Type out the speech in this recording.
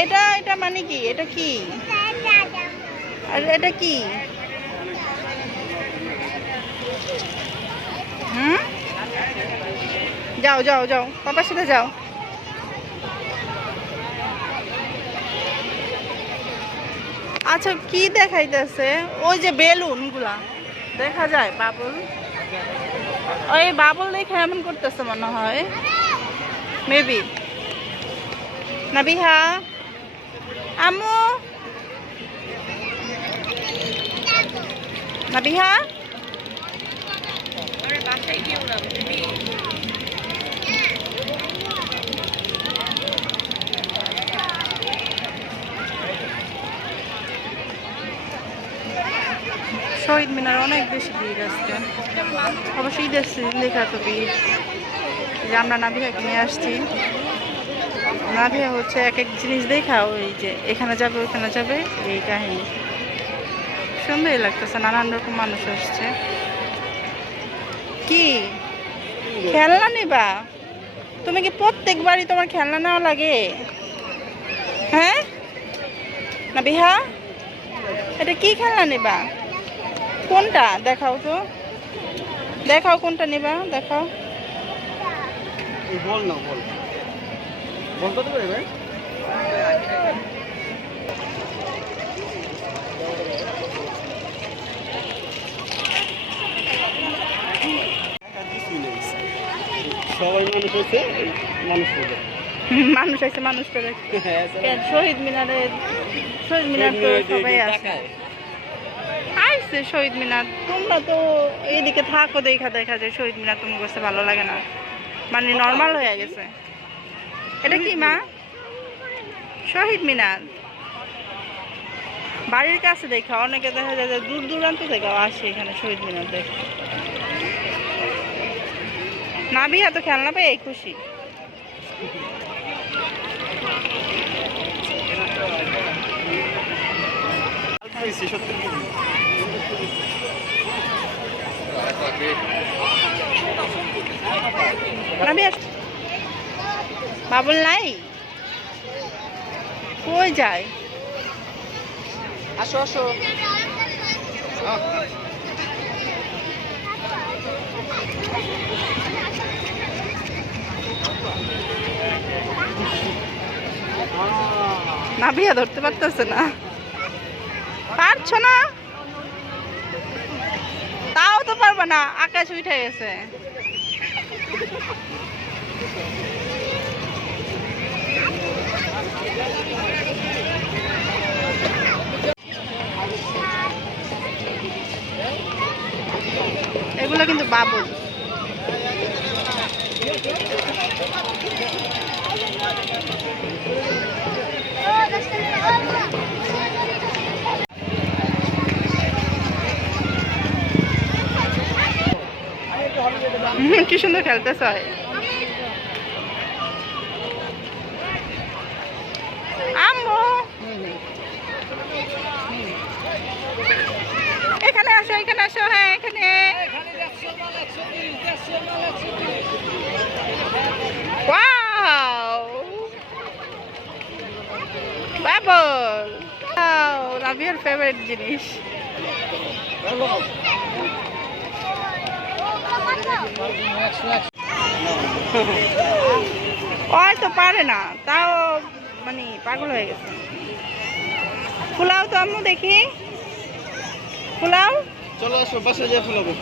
এটা এটা মানে কি? এটা কি? আর এটা কি? হুম? যাও যাও যাও। পাপার সাথে যাও। আচ্ছা কি দেখাইতেছে? ওই যে বেলুনগুলা দেখা যায়, বাবুল? ওই বাবুল দেখে এমন করতেছে মনে হয়। মেবি নাবিহা? আম্মু নাবিহা শহীদ মিনার অনেক বেশি ভিড় আজকে। অবশ্যই ঈদের সিজন দেখা তো ভিড়। যে আমরা নাবিহাকে নিয়ে আসছি। নাবিহা হচ্ছে এক এক জিনিস দেখা ওই যে এখানে যাবে ওখানে যাবে এই কাহিনী। সুন্দরই লাগতেছে, নানান রকম মানুষ আসছে। কি? খেলনা নিবা? তুমি কি প্রত্যেকবারই তোমার খেলনা নেওয়া লাগে? হ্যাঁ? না, বিহা? এটা কি খেলনা নিবা? কোনটা? দেখাও তো। দেখাও কোনটা নিবা, দেখাও। বল না, বল। সবাই মানুষ হচ্ছে মানুষ আছে মানুষটা দেখ শহীদ মিনারের শহীদ মিনার তো সবাই আছে। আসছে শহীদ মিনার। তোমরা তো এইদিকে থাকো দেখা দেখা যায় শহীদ মিনার তোমার কাছে ভালো লাগে না। মানে নর্মাল হয়ে গেছে। এটা কি মা? শহীদ মিনার। বাড়ির কাছে দেখা অনেকে দেখা যায় যে দূর দূরান্ত থেকে আসে এখানে শহীদ মিনার দেখে নাবিহা তো খেলনা পেয়ে খুশি। বাবুল নাই? কই যায়? আসো আসো। নাবিয়া ধরতে পারতেছে না। পারছ না? তাও তো পারবে না আকাশ উঠে গেছে। এগুলো কিন্তু বাবুল। হুম, কি সুন্দর খেলতেছ আম্মু! এখানে আসো এখানে আসো হ্যাঁ এখানে। রাবিয়ার ফেভারিট জিনিস। ওই তো পারে না, তাও মানে পাগল হয়ে গেছে। ফুলাও তো আম্মু দেখি। ফুলাও? চলো আসো বাসা যা ফেলাবো।